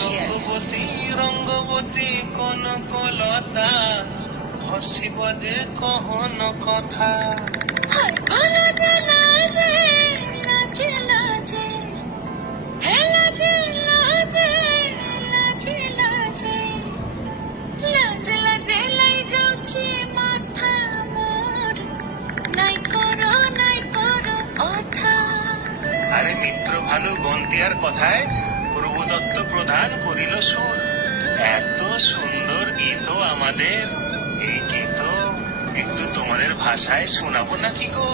রঙ্গবতী রঙ্গবতী কনকলতা হসিব দে কহন কথা লাজে লাজে লাজে লাজে হে লাজে লাজে লাজে লাজে লাজে লাজে লাই যাচ্ছে মাথা মোর নাই করো কথা। আরে মিত্র ভানু গন্তিয়ার কথায় প্রভুদত্ত প্রধান করিল সুর। এত সুন্দর গীত আমাদের, এই গীত একটু তোমাদের ভাষায় শোনাবো নাকি গো?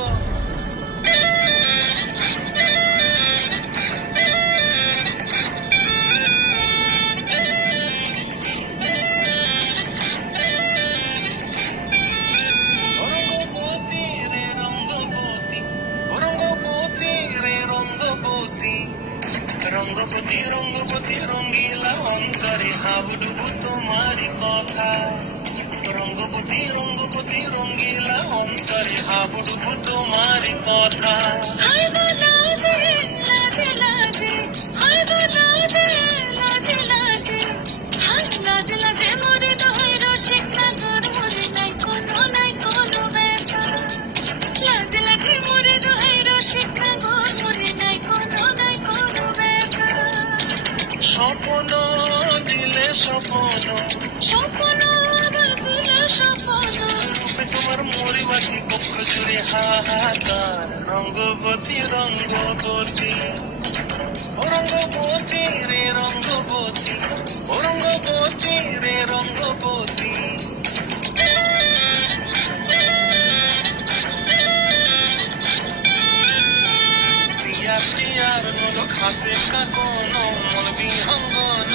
রঙ্গবতী রঙ্গবতী রঙ্গিলা অন্তরে হাবুডুবু তোমারি কথা। রঙ্গবতী রঙ্গবতী রঙ্গিলা অন্তরে হাবুডুবু তোমারি কথা। লাজে লাজে লাজে লাজে লাজে লাজে লাজে মরে রহির শিক্ষা তোর মরে নাই কোনো ব্যথা। লাজে লাজে মরে রহির শিক্ষা তোর মরে নাই কোনো স্বপ্ন দিলে স্বপ্ন স্বপ্ন আবার দিলে স্বপ্ন তোমার মরিবাসী কক্ষ জুড়ে হাহাকার। রঙ্গবতী রঙ্গবতী ও রঙ্গবতী রে রঙ্গবতী ও রঙ্গবতী রে রঙ্গবতী। প্রিয়া প্রিয়ার মতো খাতে কাকন মন বিহঙ্গন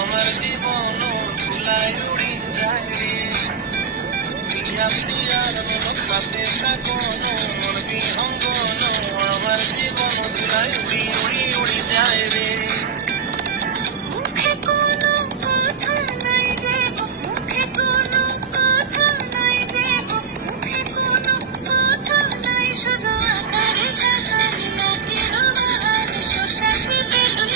আমার জীবন ধুলায় উড়ি যায় রে। প্রিয়া প্রিয়ার মতো খাতে কাকন মন বিহঙ্গন আমার জীবন ধুলায় উড়ি উড়ি উড়ি যায় রে। মুখে কোনো কথা নাই যে মুখে কোনো কথা নাই যে মুখে কোনো কথা নাই শুধু আকারে সাকারে রাতের বাহারে শোষাতে দুলজন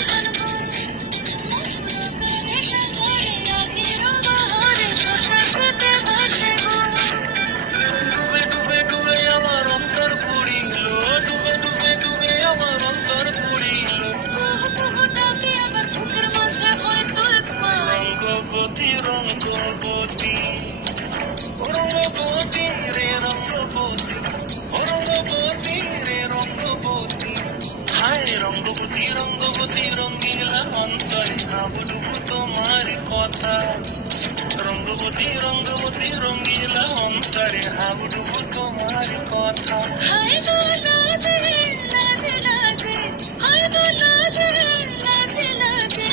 আকারে সাকারে রাতের বাহারে শোষাতে ভাসে গো। ডুবে ডুবে ডুবে আমার অন্তর পুরিল, ডুবে ডুবে ডুবে আমার অন্তর পুরিল। ডাকে আবার বুকের মাঝে পড়ে তোর রঙ্গবতী রঙ্গবতী ও রঙ্গবতী রে রঙ্গবতী ও রঙ্গবতী রে রঙ্গবতী। হায় রঙ্গবতী রঙ্গবতী রঙ্গিলা অন্তরে হাবুডুবু তোমার কথা। রঙ্গবতী রঙ্গবতী রঙ্গিলা অন্তরে হাবুডুবু তোমার কথা। হায় গো লাজে লাজে লাজে হায় গো লাজে লাজে লাজে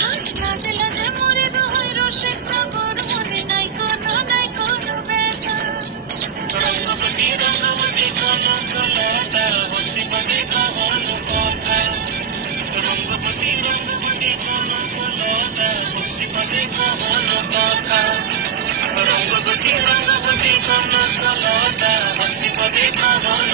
হায় লাজে লাজে মরে দোহাই রসে নগর মনে নাই কোনো ব্যথা। রঙ্গবতী রঙ্গবতী কনকলতা হসিব দে কহন কথা। রঙ্গবতী রঙ্গবতী কনকলতা হসিব দে কহন কথা। রঙ্গবতী রঙ্গবতী কনকলতা হসিব দে কহন